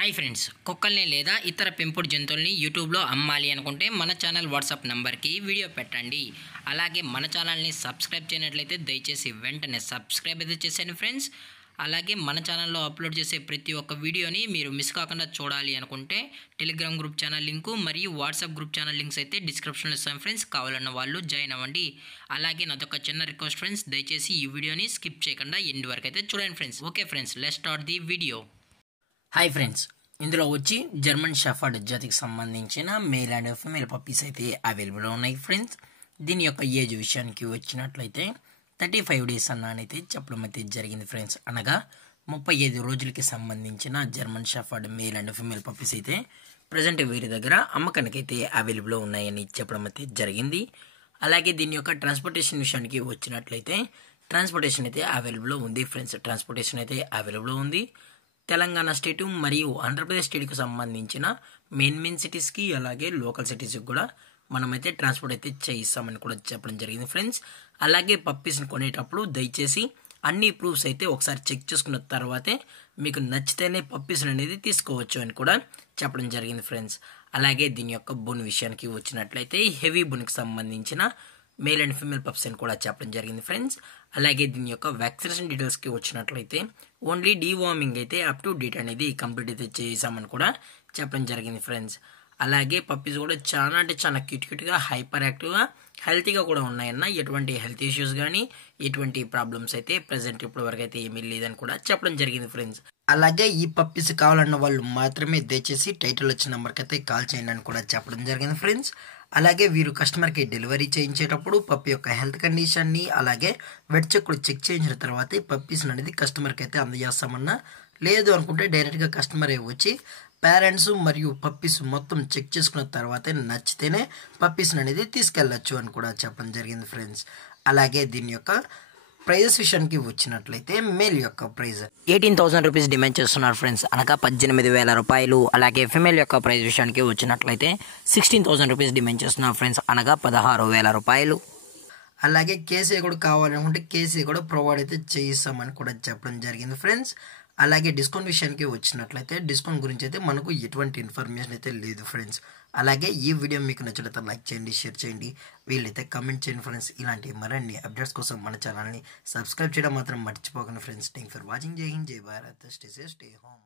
Hi friends, కుక్కల్ని లేదా ఇతర పెంపుడు జంతువుల్ని యూట్యూబ్లో అమ్మాలి అనుకుంటే మన ఛానల్ వాట్సాప్ నెంబర్కి వీడియో పెట్టండి. అలాగే మన ఛానల్ని సబ్స్క్రైబ్ చేయనట్లయితే దయచేసి వెంటనే సబ్స్క్రైబ్ అయితే చేసేయండి ఫ్రెండ్స్. అలాగే మన ఛానల్లో అప్లోడ్ చేసే ప్రతి ఒక్క వీడియోని మీరు మిస్ కాకుండా చూడాలి అనుకుంటే టెలిగ్రామ్ గ్రూప్ ఛానల్ లింకు మరియు వాట్సాప్ గ్రూప్ ఛానల్ లింక్స్ అయితే డిస్క్రిప్షన్లో ఇస్తాను ఫ్రెండ్స్. కావాలన్న వాళ్ళు జాయిన్ అవ్వండి. అలాగే నాదొక చిన్న రిక్వెస్ట్ ఫ్రెండ్స్, దయచేసి ఈ వీడియోని స్కిప్ చేయకుండా ఎండ్ వరకు అయితే చూడండి friends. Okay friends, let's start the video. Hi friends, ఇందులో వచ్చి జర్మన్ షెఫర్డ్ జాతికి సంబంధించిన మేల్ అండ్ ఫీమేల్ పప్పీస్ అయితే అవైలబుల్లో ఉన్నాయి ఫ్రెండ్స్. దీని యొక్క ఏజ్ విషయానికి వచ్చినట్లయితే 35 డేస్ అన్నైతే చెప్పడం అయితే జరిగింది ఫ్రెండ్స్. అనగా 35 రోజులకి సంబంధించిన German shepherd male and female puppies అయితే ప్రజెంట్ వీరి దగ్గర అమ్మకానికి అయితే అవైలబుల్లో ఉన్నాయని చెప్పడం అయితే జరిగింది. అలాగే దీని యొక్క ట్రాన్స్పోర్టేషన్ విషయానికి వచ్చినట్లయితే ట్రాన్స్పోర్టేషన్ అయితే అవైలబుల్లో ఉంది ఫ్రెండ్స్. ట్రాన్స్పోర్టేషన్ అయితే అవైలబుల్లో ఉంది. తెలంగాణ స్టేటు మరియు ఆంధ్రప్రదేశ్ స్టేట్కి సంబంధించిన మెయిన్ సిటీస్కి అలాగే లోకల్ సిటీస్కి కూడా మనమైతే ట్రాన్స్పోర్ట్ అయితే చేయిస్తామని కూడా చెప్పడం జరిగింది ఫ్రెండ్స్. అలాగే పప్పీస్ని కొనేటప్పుడు దయచేసి అన్ని ప్రూఫ్స్ అయితే ఒకసారి చెక్ చేసుకున్న తర్వాతే మీకు నచ్చితేనే పప్పీస్ని అనేది తీసుకోవచ్చు అని కూడా చెప్పడం జరిగింది ఫ్రెండ్స్. అలాగే దీని యొక్క బోన్ విషయానికి వచ్చినట్లయితే హెవీ బోన్కి సంబంధించిన మేల్ అండ్ ఫీమేల్ పప్స్ అని కూడా చెప్పడం జరిగింది ఫ్రెండ్స్. అలాగే దీని యొక్క వ్యాక్సినేషన్ డీటెయిల్స్కి వచ్చినట్లయితే ఓన్లీ డీవార్మింగ్ అయితే అప్ టు డేట్ అనేది కంప్లీట్ అయితే చేసామని కూడా చెప్పడం జరిగింది ఫ్రెండ్స్. అలాగే పప్పీస్ కూడా చాలా అంటే చాలా క్యూట్గా హైపర్ యాక్టివ్గా హెల్తీగా కూడా ఉన్నాయన్న. ఎటువంటి హెల్త్ ఇష్యూస్ కానీ ఎటువంటి ప్రాబ్లమ్స్ అయితే ప్రజెంట్ ఇప్పటి వరకు అయితే ఏమీ లేదని కూడా చెప్పడం జరిగింది ఫ్రెండ్స్. అలాగే ఈ పప్పీస్ కావాలన్న వాళ్ళు మాత్రమే దయచేసి టైటిల్ వచ్చిన నెంబర్కి అయితే కాల్ చేయండి అని కూడా చెప్పడం జరిగింది ఫ్రెండ్స్. అలాగే వీరు కస్టమర్కి డెలివరీ చేయించేటప్పుడు పప్పి యొక్క హెల్త్ కండిషన్ని అలాగే వెట్ చెక్ కూడా చెక్ చేయించిన తర్వాతే పప్పీస్ అనేది కస్టమర్కి అయితే అందజేస్తామన్నా. లేదు అనుకుంటే డైరెక్ట్గా కస్టమరే వచ్చి పేరెంట్స్ మరియు పప్పీస్ మొత్తం చెక్ చేసుకున్న తర్వాతే నచ్చితేనే పప్పీస్ అనేది తీసుకెళ్ళచ్చు అని కూడా చెప్పడం జరిగింది ఫ్రెండ్స్. అలాగే దీని యొక్క ప్రైజెస్ విషయానికి వచ్చినట్లయితే మేల్ యొక్క ప్రైజ్ 18,000 రూపీస్ డిమాండ్ చేస్తున్నారు ఫ్రెండ్స్, అనగా 18,000 రూపాయలు. అలాగే ఫిమేల్ యొక్క ప్రైజ్ విషయానికి వచ్చినట్లయితే 16,000 రూపీస్ డిమాండ్ చేస్తున్నారు ఫ్రెండ్స్, అనగా 16,000 రూపాయలు. అలాగే కేసీ కూడా కావాలనుకుంటే కేసీ కూడా ప్రొవైడ్ అయితే చేయిస్తామని కూడా చెప్పడం జరిగింది ఫ్రెండ్స్. అలాగే డిస్కౌంట్ విషయానికి వచ్చినట్లయితే డిస్కౌంట్ గురించి అయితే మనకు ఎటువంటి ఇన్ఫర్మేషన్ అయితే లేదు ఫ్రెండ్స్. అలాగే ఈ వీడియో మీకు నచ్చినట్లయితే లైక్ చేయండి, షేర్ చేయండి, వీళ్ళైతే కమెంట్ చేయండి ఫ్రెండ్స్. ఇలాంటి మరిన్ని అప్డేట్స్ కోసం మన ఛానల్ని సబ్స్క్రైబ్ చేయడం మాత్రం మర్చిపోకండి ఫ్రెండ్స్. Thank for watching. జై హింద్, జై Bharat, stay safe, stay home.